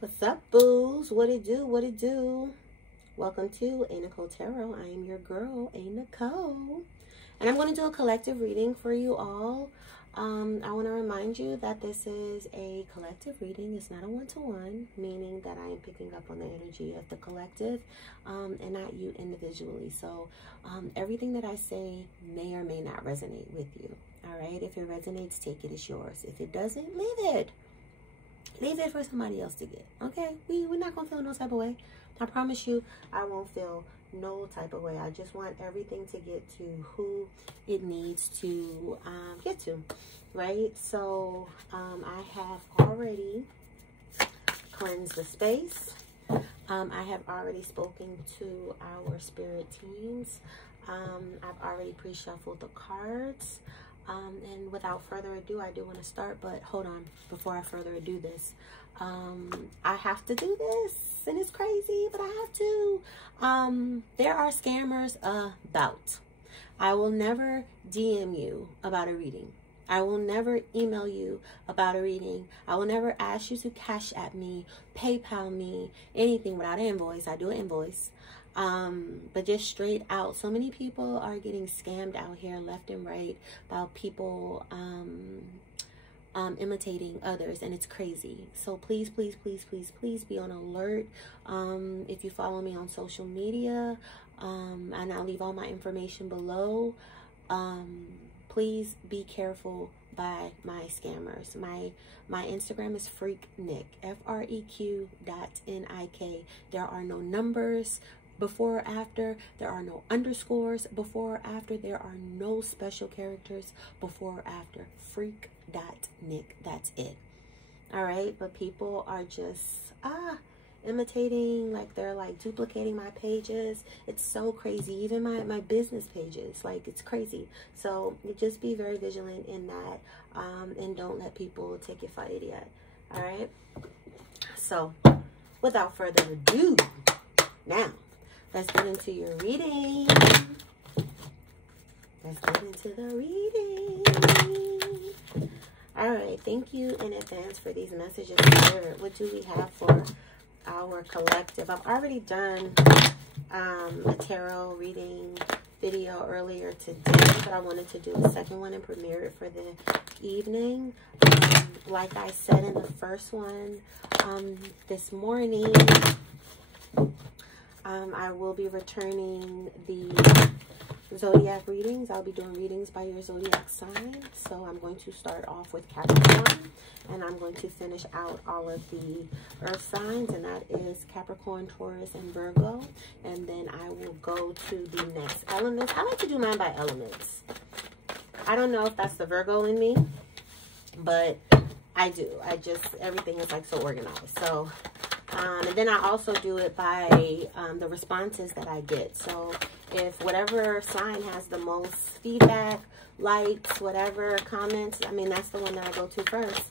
What's up, boos? What it do? What it do? Welcome to a.Nichole Tarot. I am your girl, a.Nichole. And I'm going to do a collective reading for you all. I want to remind you that this is a collective reading. It's not a one-to-one, meaning that I am picking up on the energy of the collective and not you individually. So everything that I say may or may not resonate with you. All right? If it resonates, take it as yours. If it doesn't, leave it. Leave it for somebody else to get. Okay? We're not going to feel no type of way. I promise you, I won't feel no type of way. I just want everything to get to who it needs to get to. Right? So, I have already cleansed the space. I have already spoken to our spirit teams. I've already pre-shuffled the cards. And without further ado, I do want to start, but hold on, before I further ado this, I have to do this, and it's crazy, but I have to. There are scammers about. I will never DM you about a reading. I will never email you about a reading. I will never ask you to CashApp me, PayPal me, anything without an invoice. I do an invoice. But just straight out, so many people are getting scammed out here left and right about people imitating others, and it's crazy. So please, please, please, please, please be on alert. If you follow me on social media, and I'll leave all my information below, please be careful by my scammers. My Instagram is freaknik, FREQ.NIK. There are no numbers before or after. There are no underscores before or after. There are no special characters before or after. Freak.nik. That's it. All right. But people are just imitating, like they're like duplicating my pages. It's so crazy. Even my business pages, like it's crazy. So just be very vigilant in that, and don't let people take you for an idiot. All right. So without further ado, now let's get into your reading. Let's get into the reading. All right. Thank you in advance for these messages. Spirit. What do we have for our collective? I've already done a tarot reading video earlier today, but I wanted to do a second one and premiere it for the evening. Like I said in the first one, this morning, I will be returning the zodiac readings. I'll be doing readings by your zodiac sign. So I'm going to start off with Capricorn, and I'm going to finish out all of the earth signs, and that is Capricorn, Taurus, and Virgo. And then I will go to the next elements. I like to do mine by elements. I don't know if that's the Virgo in me, but I do. Everything is like so organized. So and then I also do it by the responses that I get. So if whatever sign has the most feedback, likes, whatever, comments, I mean, that's the one that I go to first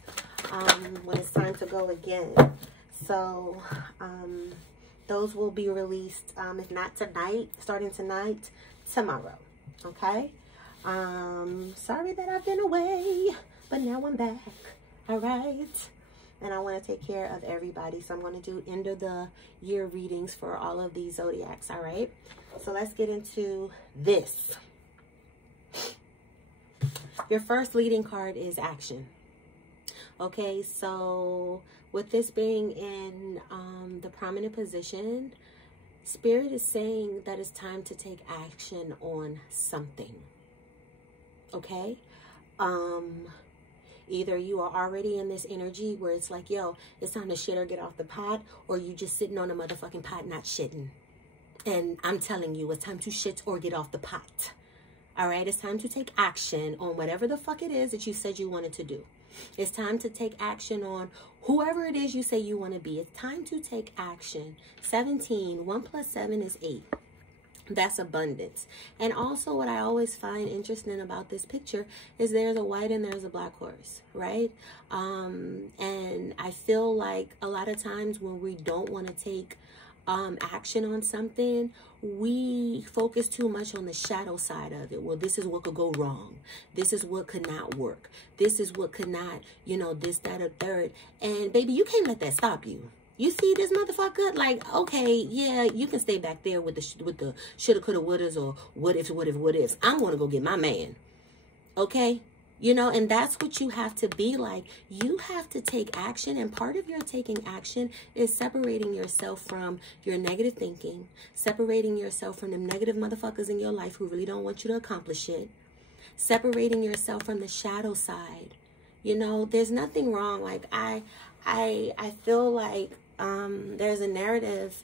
when it's time to go again. So those will be released, if not tonight, starting tonight, tomorrow. Okay? Sorry that I've been away, but now I'm back. All right? And I want to take care of everybody. So I'm going to do end of the year readings for all of these zodiacs. All right. So let's get into this. Your first leading card is action. Okay. So with this being in the prominent position, Spirit is saying that it's time to take action on something. Okay. Either you are already in this energy where it's like, yo, it's time to shit or get off the pot, or you just sitting on a motherfucking pot not shitting. And I'm telling you, it's time to shit or get off the pot. All right? It's time to take action on whatever the fuck it is that you said you wanted to do. It's time to take action on whoever it is you say you want to be. It's time to take action. 17. 1 plus 7 is 8. That's abundance. And also what I always find interesting about this picture is there's a white and there's a black horse, right? And I feel like a lot of times when we don't want to take action on something, we focus too much on the shadow side of it. Well, this is what could go wrong. This is what could not work. This is what could not, you know, this, that, or third. And baby, you can't let that stop you. You see this motherfucker? Like, okay, yeah, you can stay back there with the shoulda, coulda, wouldas, or what ifs. I'm going to go get my man. Okay? You know, and that's what you have to be like. You have to take action. And part of your taking action is separating yourself from your negative thinking, separating yourself from the negative motherfuckers in your life who really don't want you to accomplish it, separating yourself from the shadow side. You know, there's nothing wrong. Like, I feel like there's a narrative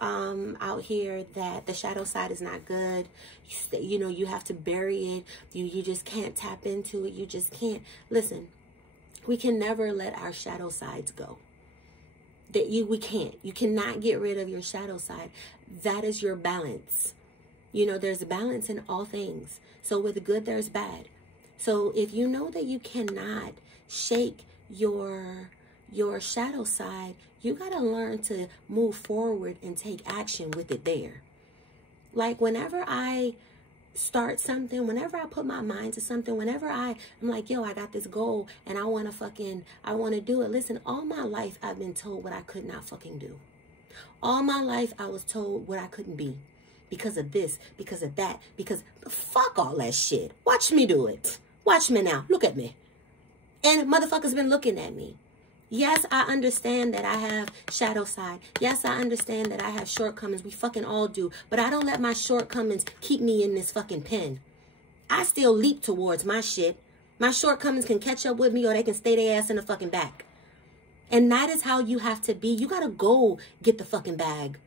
out here that the shadow side is not good. You know, you have to bury it. You just can't tap into it. You just can't. Listen, we can never let our shadow sides go. We can't. You cannot get rid of your shadow side. That is your balance. You know, there's a balance in all things. So with good, there's bad. So if you know that you cannot shake your shadow side, you got to learn to move forward and take action with it there. Like, whenever I start something, whenever I put my mind to something, whenever I'm like, yo, I got this goal and I want to do it. Listen, all my life I've been told what I could not fucking do. All my life I was told what I couldn't be. Because of this, because of that, because fuck all that shit. Watch me do it. Watch me now. Look at me. And motherfuckers been looking at me. Yes, I understand that I have shadow side. Yes, I understand that I have shortcomings. We fucking all do. But I don't let my shortcomings keep me in this fucking pen. I still leap towards my shit. My shortcomings can catch up with me, or they can stay their ass in the fucking back. And that is how you have to be. You gotta go get the fucking bag.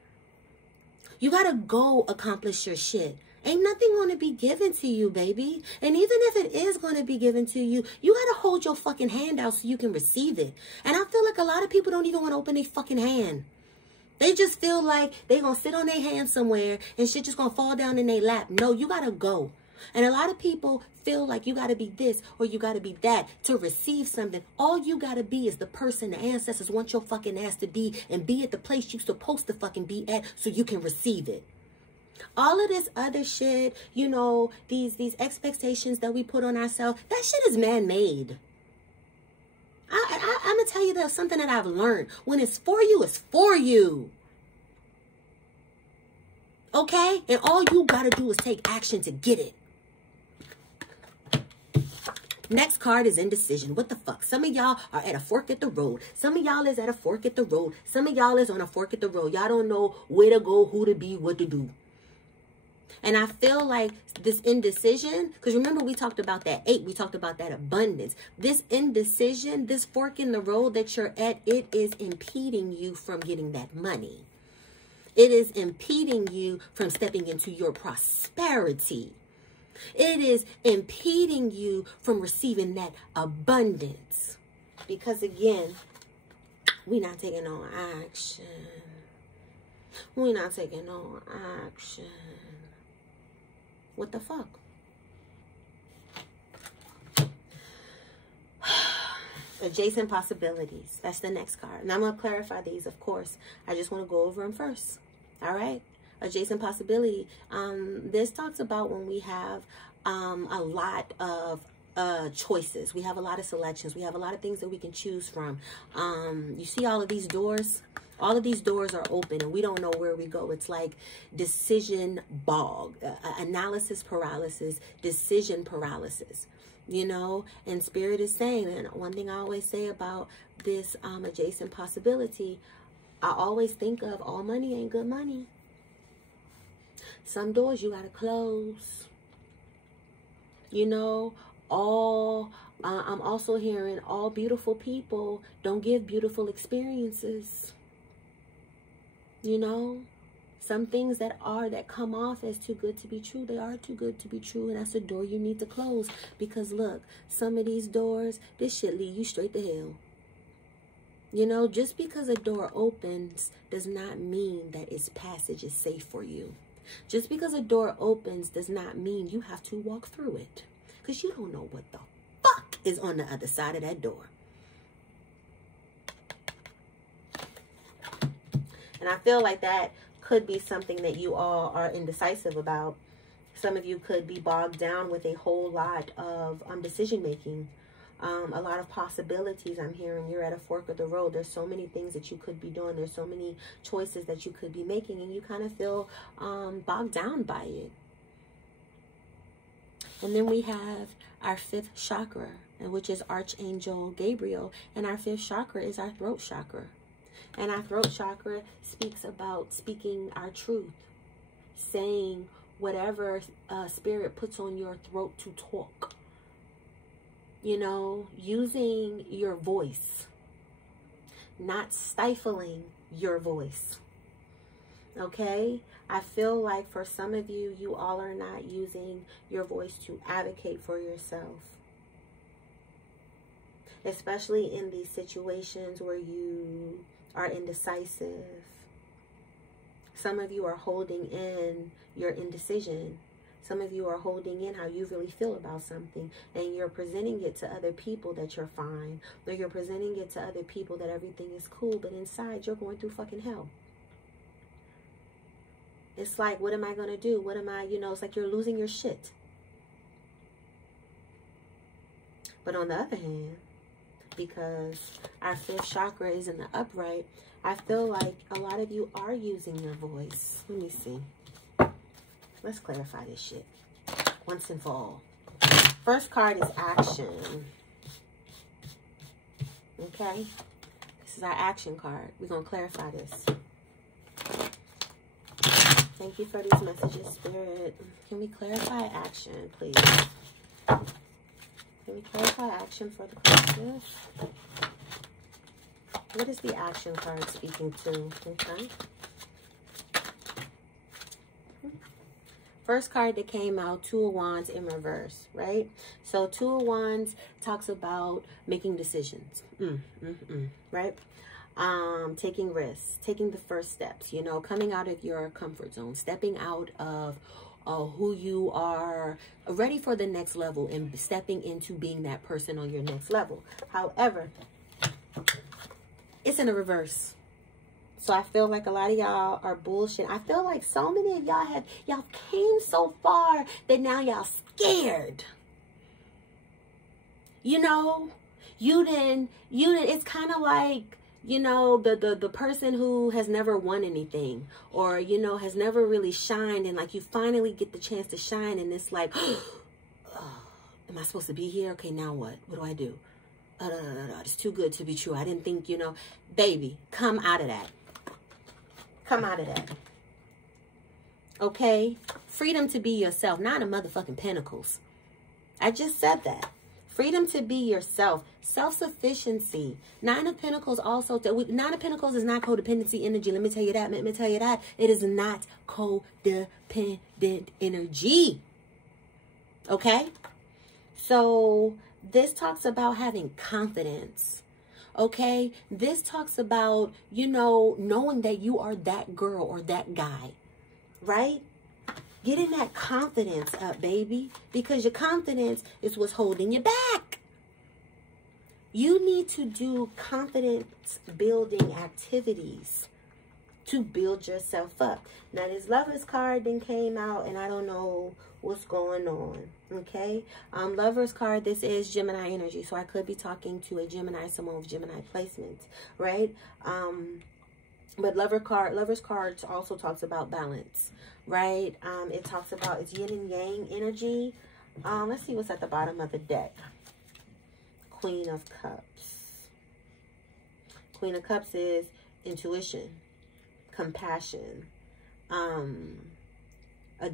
You gotta go accomplish your shit. Ain't nothing going to be given to you, baby. And even if it is going to be given to you, you got to hold your fucking hand out so you can receive it. And I feel like a lot of people don't even want to open their fucking hand. They just feel like they going to sit on their hand somewhere and shit just going to fall down in their lap. No, you got to go. And a lot of people feel like you got to be this or you got to be that to receive something. All you got to be is the person the ancestors want your fucking ass to be, and be at the place you're supposed to fucking be at so you can receive it. All of this other shit, you know, these expectations that we put on ourselves, that shit is man-made. I'm going to tell you that something that I've learned. When it's for you, it's for you. Okay? And all you got to do is take action to get it. Next card is indecision. What the fuck? Some of y'all are at a fork at the road. Some of y'all is at a fork at the road. Some of y'all is on a fork at the road. Y'all don't know where to go, who to be, what to do. And I feel like this indecision, because remember we talked about that 8, we talked about that abundance. This indecision, this fork in the road that you're at, it is impeding you from getting that money. It is impeding you from stepping into your prosperity. It is impeding you from receiving that abundance. Because again, we're not taking no action. We're not taking no action. What the fuck? Adjacent possibilities. That's the next card. And I'm going to clarify these, of course. I just want to go over them first. All right? Adjacent possibility. This talks about when we have a lot of choices. We have a lot of selections. We have a lot of things that we can choose from. You see all of these doors? All of these doors are open and we don't know where we go. It's like decision bog, analysis paralysis, decision paralysis, you know, and Spirit is saying, and one thing I always say about this adjacent possibility, I always think of all money ain't good money. Some doors you got to close, you know, I'm also hearing all beautiful people don't give beautiful experiences. You know, some things that come off as too good to be true, they are too good to be true. And that's a door you need to close. Because look, some of these doors, this shit lead you straight to hell. You know, just because a door opens does not mean that its passage is safe for you. Just because a door opens does not mean you have to walk through it. Because you don't know what the fuck is on the other side of that door. And I feel like that could be something that you all are indecisive about. Some of you could be bogged down with a whole lot of decision making. A lot of possibilities I'm hearing. You're at a fork of the road. There's so many things that you could be doing. There's so many choices that you could be making, and you kind of feel bogged down by it. And then we have our 5th chakra, which is Archangel Gabriel. And our 5th chakra is our throat chakra. And our throat chakra speaks about speaking our truth, saying whatever spirit puts on your throat to talk. You know, using your voice, not stifling your voice. Okay? I feel like for some of you, you all are not using your voice to advocate for yourself. Especially in these situations where you are indecisive. Some of you are holding in your indecision. Some of you are holding in how you really feel about something, and you're presenting it to other people that you're fine, or you're presenting it to other people that everything is cool, but inside you're going through fucking hell. It's like, what am I going to do? What am I, you know, it's like you're losing your shit. But on the other hand, because our 5th chakra is in the upright, I feel like a lot of you are using your voice. Let me see. Let's clarify this shit once and for all. First card is action. Okay? This is our action card. We're going to clarify this. Thank you for these messages, Spirit. Can we clarify action, please? Can we clarify action for the collective? What is the action card speaking to? Okay. First card that came out, 2 of Wands in reverse, right? So 2 of Wands talks about making decisions, right? Taking risks, taking the first steps, you know, coming out of your comfort zone, stepping out of who you are, ready for the next level, and stepping into being that person on your next level. However, it's in a reverse. So I feel like a lot of y'all are bullshit. I feel like so many of y'all came so far that now y'all scared. You know, you didn't, it's kind of like, you know, the person who has never won anything, or, you know, has never really shined, and like you finally get the chance to shine, and it's like, oh, am I supposed to be here? Okay, now what? What do I do? It's too good to be true. I didn't think, you know, baby, come out of that. Come out of that. Okay? Freedom to be yourself. 9 of motherfucking Pentacles. I just said that. Freedom to be yourself. Self-sufficiency. 9 of Pentacles also. 9 of Pentacles is not codependency energy. Let me tell you that. Let me tell you that. It is not codependent energy. Okay? So this talks about having confidence. Okay, this talks about, you know, knowing that you are that girl or that guy, right? Getting that confidence up, baby, because your confidence is what's holding you back. You need to do confidence building activities to build yourself up. Now, this Lover's card then came out, and I don't know what's going on. Okay, Lover's card, this is Gemini energy, so I could be talking to a Gemini, someone with Gemini placement, right? But Lover's card also talks about balance, right? It talks about, it's yin and yang energy. Let's see what's at the bottom of the deck. Queen of Cups. Queen of Cups is intuition, compassion, a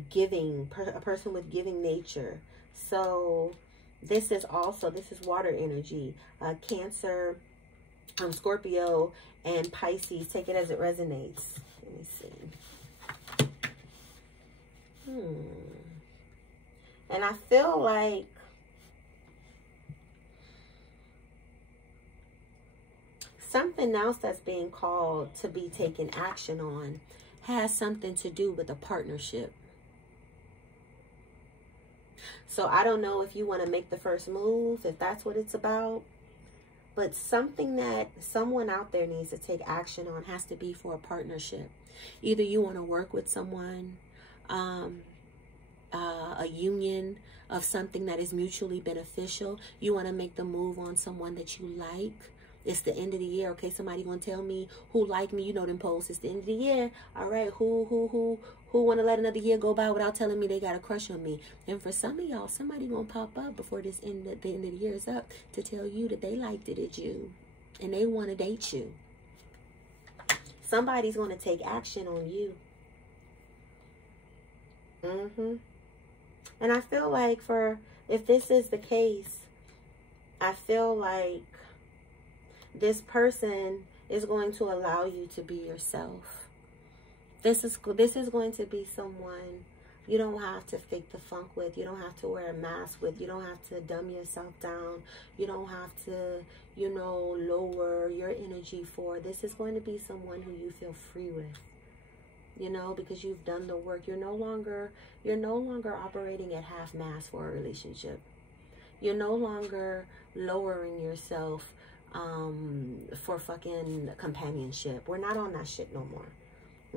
person with giving nature. So this is water energy. Cancer, Scorpio, and Pisces. Take it as it resonates. Let me see. And I feel like something else that's being called to be taken action on has something to do with a partnership. So I don't know if you want to make the first move, if that's what it's about. But something that someone out there needs to take action on has to be for a partnership. Either you want to work with someone, a union of something that is mutually beneficial. You want to make the move on someone that you like. It's the end of the year, okay? Somebody gonna tell me who like me. You know them posts. It's the end of the year. All right, who want to let another year go by without telling me they got a crush on me? And for some of y'all, somebody gonna pop up before the end of the year is up to tell you that they liked it at you and they want to date you. Somebody's gonna take action on you. And I feel like if this is the case, I feel like this person is going to allow you to be yourself. This is going to be someone you don't have to fake the funk with. You don't have to wear a mask with. You don't have to dumb yourself down. You don't have to, lower your energy for. This is going to be someone who you feel free with. Because you've done the work. You're no longer operating at half mast for a relationship. You're no longer lowering yourself for fucking companionship. We're not on that shit no more.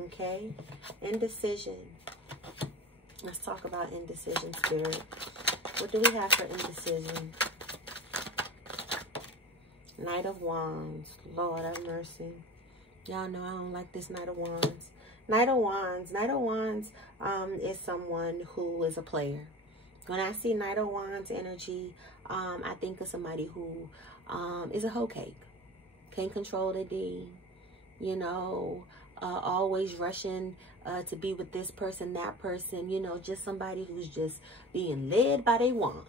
Okay? Indecision. Let's talk about indecision, Spirit. What do we have for indecision? Knight of Wands. Lord have mercy. Y'all know I don't like this Knight of Wands. Knight of Wands. Knight of Wands is someone who is a player. When I see Knight of Wands energy, I think of somebody who is a hoe cake. Can't control the D. Always rushing to be with this person, that person. Just somebody who's just being led by they want.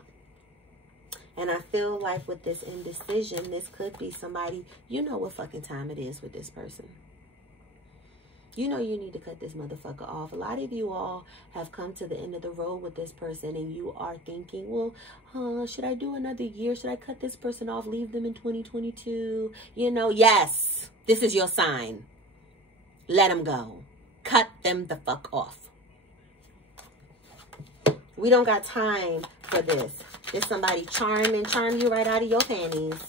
And I feel like with this indecision, this could be somebody, what fucking time it is with this person. You need to cut this motherfucker off. A lot of you all have come to the end of the road with this person and you are thinking, well, should I do another year? Should I cut this person off, leave them in 2022? Yes, this is your sign. Let them go. Cut them the fuck off. We don't got time for this. There's somebody charm you right out of your panties.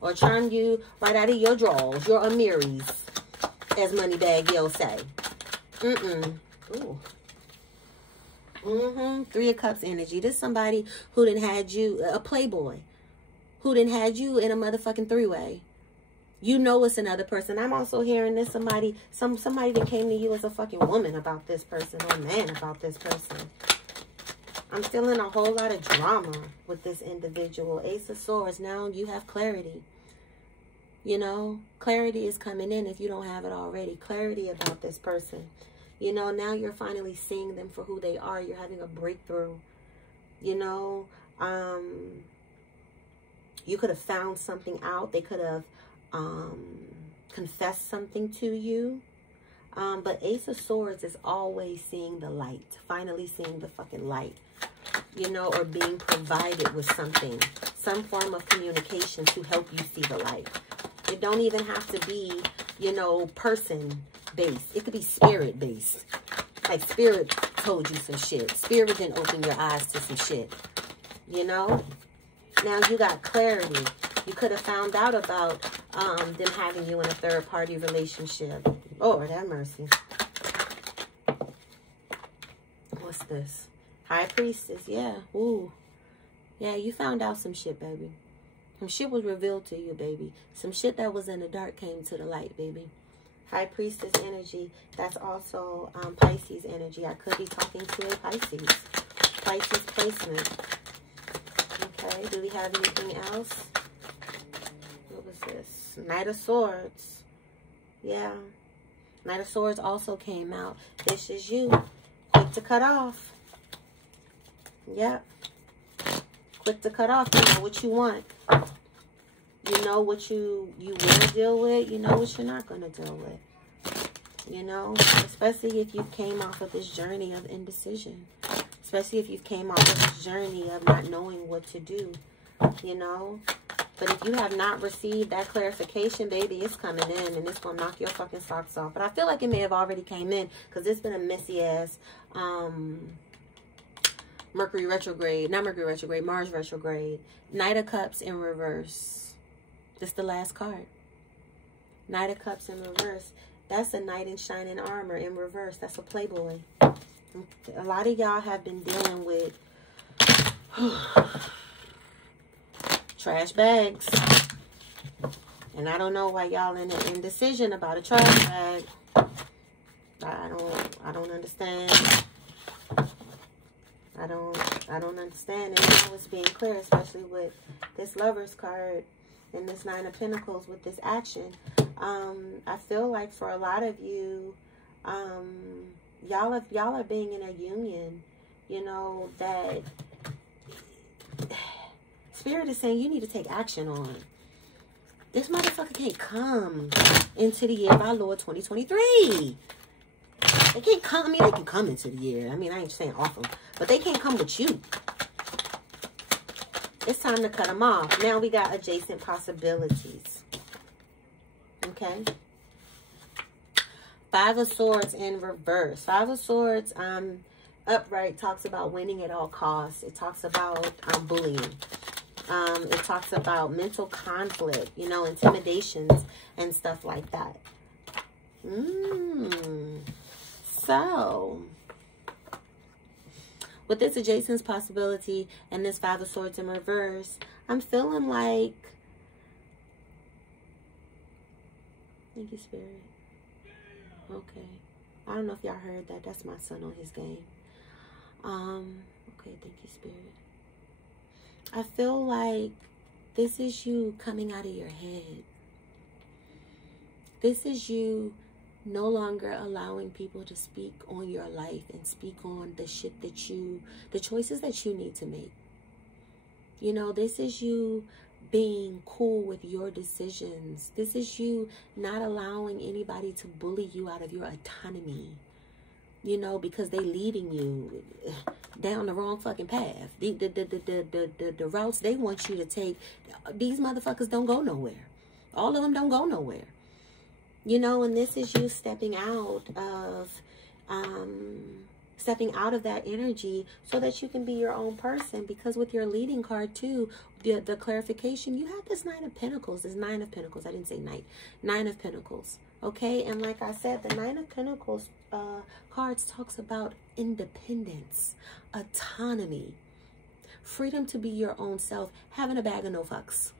Or charm you right out of your drawers, your Amiris. As Moneybag Yo say. Ooh. Three of Cups energy. This is somebody who done had you, a playboy, who done had you in a motherfucking three-way. It's another person. I'm also hearing this somebody that came to you as a fucking woman about this person or man about this person. I'm feeling a whole lot of drama with this individual. Ace of Swords. Now you have clarity. Clarity is coming in if you don't have it already. Clarity about this person. Now you're finally seeing them for who they are. You're having a breakthrough. You could have found something out. They could have confessed something to you. But Ace of Swords is always seeing the light. Finally seeing the fucking light. Or being provided with something. Some form of communication to help you see the light. It don't even have to be, person-based. It could be spirit-based. Like spirit told you some shit. Spirit didn't open your eyes to some shit. Now you got clarity. You could have found out about them having you in a third-party relationship. Lord have mercy. What's this? High Priestess. Yeah. Ooh. Yeah, you found out some shit, baby. Some shit was revealed to you, baby. Some shit that was in the dark came to the light, baby. High Priestess energy. That's also Pisces energy. I could be talking to a Pisces. Pisces placement. Okay, do we have anything else? What was this? Knight of Swords. Yeah. Knight of Swords also came out. This is you. Quick to cut off. Yep. Quick to cut off. You know what you want. You know what you will deal with. You know what you're not going to deal with. Especially if you came off of this journey of indecision. Especially if you came off of this journey of not knowing what to do. But if you have not received that clarification, baby, it's coming in and it's going to knock your fucking socks off. But I feel like it may have already came in because it's been a messy ass Mercury retrograde. Not Mercury retrograde, Mars retrograde. Knight of Cups in reverse. This is the last card. Knight of Cups in reverse. That's a knight in shining armor in reverse. That's a playboy. A lot of y'all have been dealing with trash bags. And I don't know why y'all in an indecision about a trash bag. I don't understand. I don't understand. And now it's being clear, especially with this Lover's card and this Nine of Pentacles with this action. I feel like for a lot of you, y'all are being in a union, you know, that Spirit is saying you need to take action on. This motherfucker can't come into the year of our Lord 2023. They can't come. I mean, they can come into the year. I mean, I ain't saying awful, but they can't come with you. It's time to cut them off. Now we got adjacent possibilities. Okay. Five of Swords in reverse. Five of Swords upright talks about winning at all costs. It talks about bullying. It talks about mental conflict, you know, intimidations and stuff like that. So, with this adjacent possibility and this Five of Swords in reverse, I'm feeling like, thank you, Spirit. Okay. I don't know if y'all heard that. That's my son on his game. Okay, thank you, Spirit. I feel like this is you coming out of your head. This is you no longer allowing people to speak on your life and speak on the shit that the choices that you need to make. You know, this is you being cool with your decisions. This is you not allowing anybody to bully you out of your autonomy. You know, because they leading you down the wrong fucking path. The routes they want you to take, these motherfuckers don't go nowhere. All of them don't go nowhere. You know, and this is you stepping out of that energy so that you can be your own person. Because with your leading card too, the clarification, you have this Nine of Pentacles. This Nine of Pentacles. I didn't say Knight. Nine of Pentacles. Okay, and like I said, the Nine of Pentacles cards talks about independence, autonomy, freedom to be your own self, having a bag of no fucks.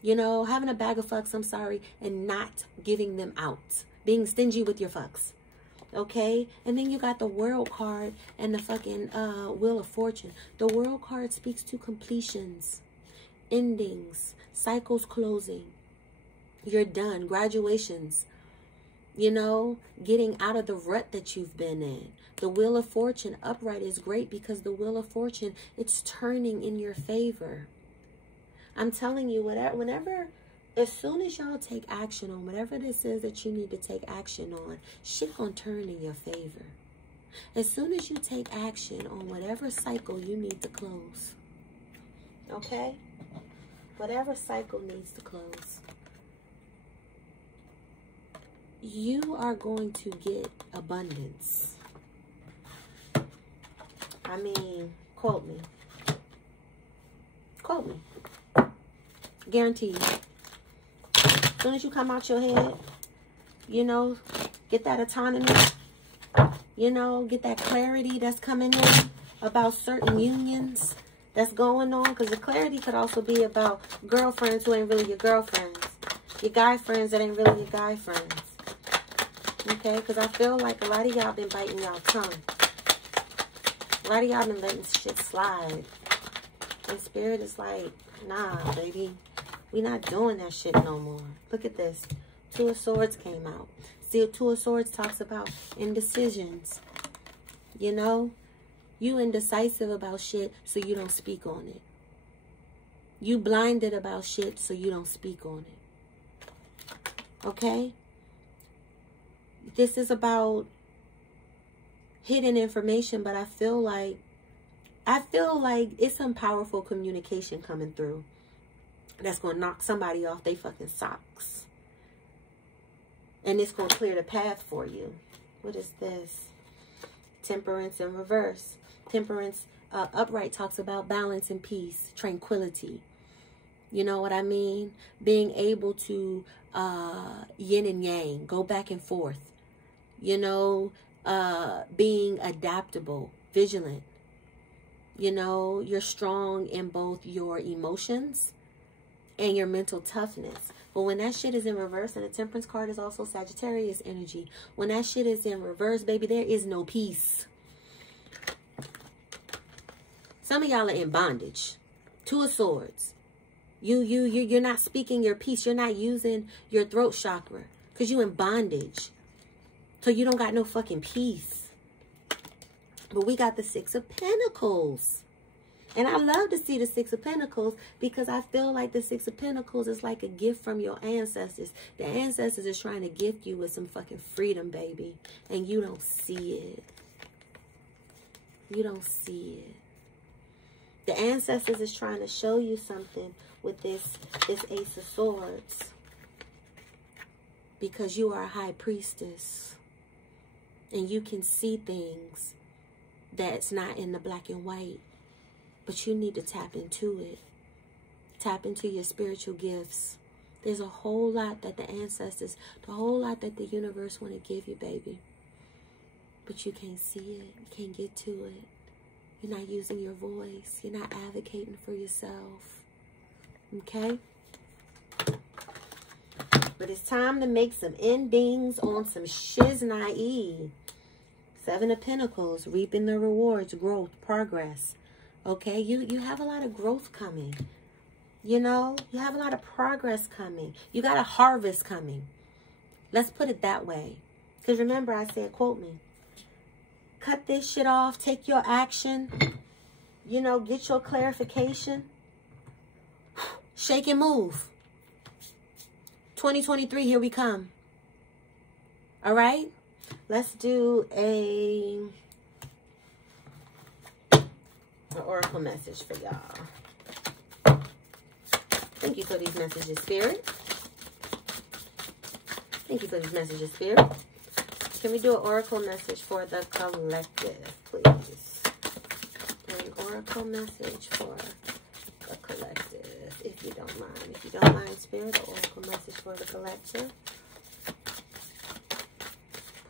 You know, having a bag of fucks, I'm sorry, and not giving them out. Being stingy with your fucks. Okay? And then you got the World card and the fucking Wheel of Fortune. The World card speaks to completions, endings, cycles closing. You're done. Graduations. You know, getting out of the rut that you've been in. The Wheel of Fortune upright is great because the Wheel of Fortune, it's turning in your favor. I'm telling you, whenever, as soon as y'all take action on whatever this is that you need to take action on, shit gonna turn in your favor. As soon as you take action on whatever cycle you need to close. Okay? Whatever cycle needs to close. You are going to get abundance. I mean, quote me. Quote me. Guaranteed. As soon as you come out your head, you know, get that autonomy, you know, get that clarity that's coming in about certain unions that's going on. Because the clarity could also be about girlfriends who ain't really your girlfriends. Your guy friends that ain't really your guy friends. Okay? Because I feel like a lot of y'all been biting y'all tongue. A lot of y'all been letting shit slide. And Spirit is like, nah, baby. We not doing that shit no more. Look at this. Two of Swords came out. See, Two of Swords talks about indecisions. You know? You indecisive about shit, so you don't speak on it. You blinded about shit, so you don't speak on it. Okay? This is about hidden information, but I feel like it's some powerful communication coming through that's going to knock somebody off their fucking socks. And it's going to clear the path for you. What is this? Temperance in reverse. Temperance upright talks about balance and peace, tranquility. You know what I mean? Being able to yin and yang, go back and forth. You know, being adaptable, vigilant. You know, you're strong in both your emotions and your mental toughness. But when that shit is in reverse, and the Temperance card is also Sagittarius energy, when that shit is in reverse, baby, there is no peace. Some of y'all are in bondage. Two of Swords. You're not speaking your peace. You're not using your throat chakra because you're in bondage. So you don't got no fucking peace. But we got the Six of Pentacles. And I love to see the Six of Pentacles because I feel like the Six of Pentacles is like a gift from your ancestors. The ancestors is trying to gift you with some fucking freedom, baby. And you don't see it. You don't see it. The ancestors is trying to show you something with this Ace of Swords. Because you are a high priestess. And you can see things that's not in the black and white. But you need to tap into it. Tap into your spiritual gifts. There's a whole lot that the ancestors, the whole lot that the universe want to give you, baby. But you can't see it. You can't get to it. You're not using your voice. You're not advocating for yourself. Okay? But it's time to make some endings on some shiznai. Seven of Pentacles, reaping the rewards, growth, progress. Okay, you have a lot of growth coming. You know, you have a lot of progress coming. You got a harvest coming. Let's put it that way. Because remember, I said, quote me, cut this shit off, take your action, you know, get your clarification, shake and move. 2023, here we come. All right? Let's do an oracle message for y'all. Thank you for these messages, Spirit. Thank you for these messages, Spirit. Can we do an oracle message for the collective, please? An oracle message for the collective, if you don't mind. If you don't mind, Spirit, an oracle message for the collective.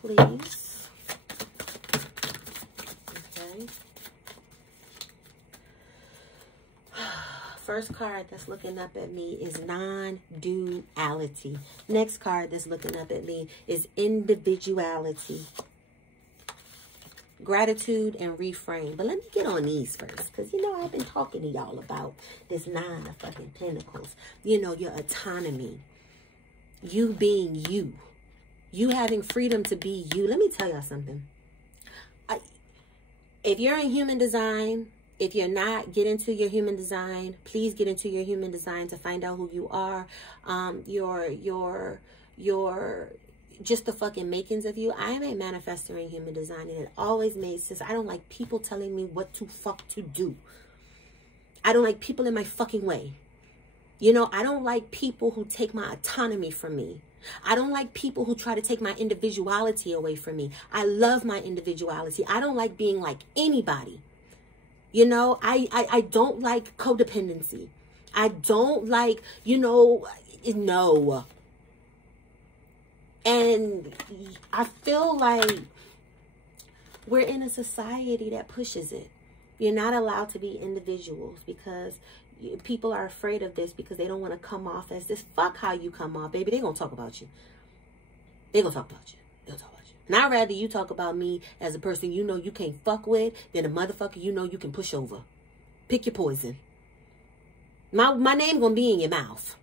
Please. Okay. First card that's looking up at me is non-duality. Next card that's looking up at me is individuality. Gratitude and reframe. But let me get on these first. Because, you know, I've been talking to y'all about this 9 of fucking Pentacles. You know, your autonomy. You being you. You having freedom to be you. Let me tell y'all something. If you're in human design, if you're not, get into your human design. Please get into your human design to find out who you are. Your just the fucking makings of you. I am a manifester in human design, and it always made sense. I don't like people telling me what to fuck to do. I don't like people in my fucking way. You know, I don't like people who take my autonomy from me. I don't like people who try to take my individuality away from me. I love my individuality. I don't like being like anybody. You know, I don't like codependency. I don't like, you know, no. And I feel like we're in a society that pushes it. You're not allowed to be individuals because people are afraid of this because they don't want to come off as this. Fuck how you come off, baby. They're going to talk about you. They're going to talk about you. They'll talk about you. And I'd rather you talk about me as a person you know you can't fuck with than a motherfucker you know you can push over. Pick your poison. My name going to be in your mouth.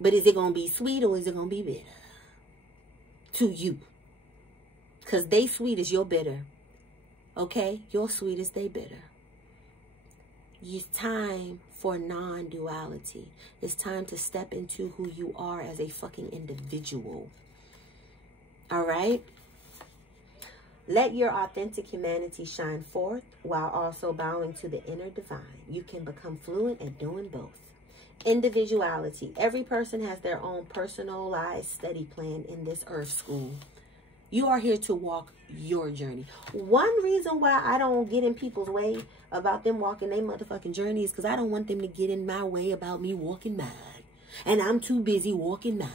But is it going to be sweet or is it going to be bitter? To you. Because they sweet is your bitter. Okay? Your sweet is they bitter. It's time for non-duality. It's time to step into who you are as a fucking individual. All right? Let your authentic humanity shine forth while also bowing to the inner divine. You can become fluent at doing both. Individuality. Every person has their own personalized study plan in this earth school. You are here to walk your journey. One reason why I don't get in people's way about them walking their motherfucking journey is because I don't want them to get in my way about me walking mine. And I'm too busy walking mine.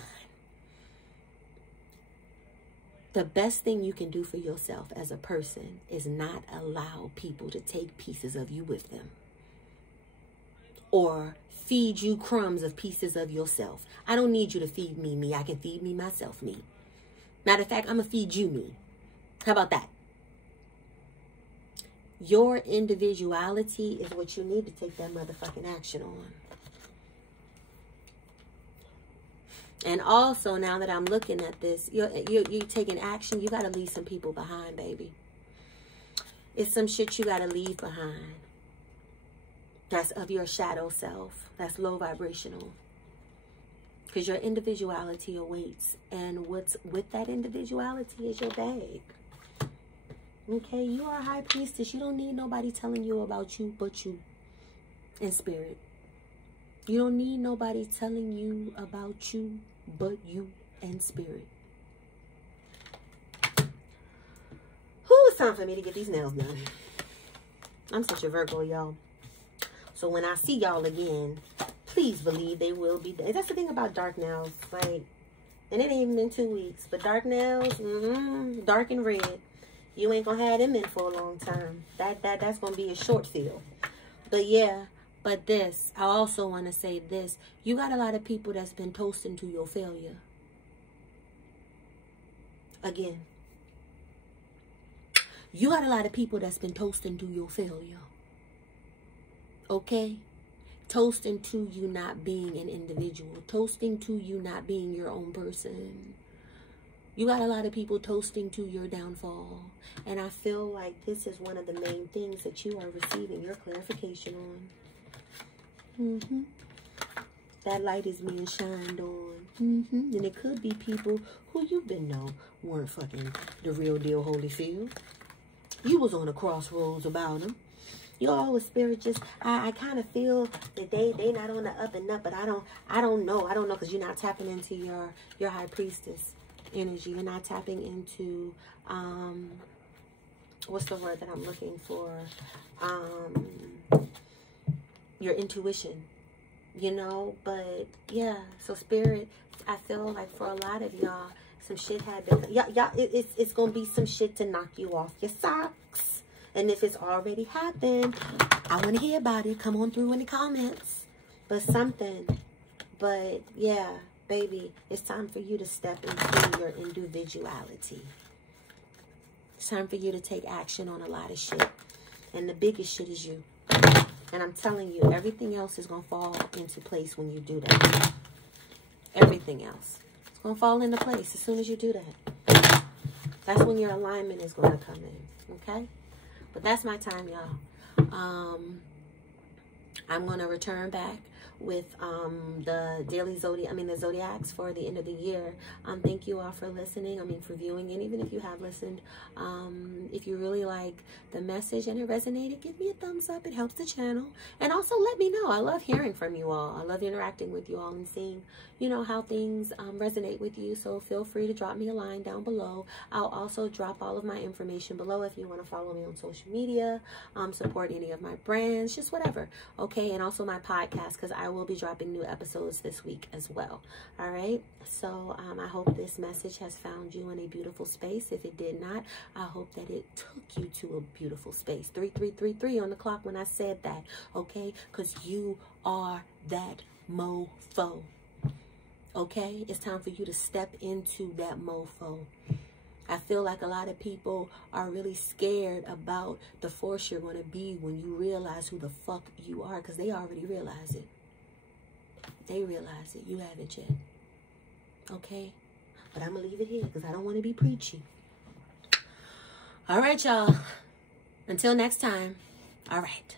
The best thing you can do for yourself as a person is not allow people to take pieces of you with them, or feed you crumbs of pieces of yourself. I don't need you to feed me, me. I can feed me myself, me. Matter of fact, I'm going to feed you, me. How about that? Your individuality is what you need to take that motherfucking action on. And also, now that I'm looking at this, you're taking action. You got to leave some people behind, baby. It's some shit you got to leave behind. That's of your shadow self. That's low vibrational. Because your individuality awaits. And what's with that individuality is your bag. Okay, you are a high priestess. You don't need nobody telling you about you but you in spirit. You don't need nobody telling you about you but you and spirit. It's time for me to get these nails done. I'm such a Virgo, y'all. So when I see y'all again, please believe they will be done. That's the thing about dark nails. Like, and it ain't even been 2 weeks. But dark nails, dark and red, you ain't gonna have them in for a long time. That's gonna be a short feel. But yeah. But this, I also want to say this. You got a lot of people that's been toasting to your failure. Again. You got a lot of people that's been toasting to your failure. Okay? Toasting to you not being an individual. Toasting to you not being your own person. You got a lot of people toasting to your downfall. And I feel like this is one of the main things that you are receiving your clarification on. That light is being shined on. And it could be people who you've been know weren't fucking the real deal Holyfield. You was on a crossroads about them. Y'all with spirit just, I kind of feel that they not on the up and up, but I don't know because you're not tapping into your high priestess energy. You're not tapping into what's the word that I'm looking for? Your intuition, you know. But yeah, so spirit, I feel like for a lot of y'all, some shit had been, y'all, it's gonna be some shit to knock you off your socks. And if it's already happened, I want to hear about it. Come on through in the comments. But something. But yeah, baby, it's time for you to step into your individuality. It's time for you to take action on a lot of shit. And the biggest shit is you. And I'm telling you, everything else is going to fall into place when you do that. Everything else. It's going to fall into place as soon as you do that. That's when your alignment is going to come in. Okay? But that's my time, y'all. I'm going to return back with the daily the zodiacs for the end of the year. Thank you all for listening. For viewing. And even if you have listened, if you really like the message and it resonated, give me a thumbs up. It helps the channel. And also let me know. I love hearing from you all. I love interacting with you all and seeing, you know, how things resonate with you. So feel free to drop me a line down below. I'll also drop all of my information below if you want to follow me on social media, support any of my brands, just whatever. Okay, and also my podcast, because I will be dropping new episodes this week as well. All right, so I hope this message has found you in a beautiful space. If it did not, I hope that it took you to a beautiful space. 3333 on the clock when I said that, okay? Because you are that mofo. Okay, it's time for you to step into that mofo. I feel like a lot of people are really scared about the force you're going to be when you realize who the fuck you are, because they already realize it. They realize it. You haven't yet. Okay? But I'm going to leave it here because I don't want to be preachy. All right, y'all. Until next time. All right.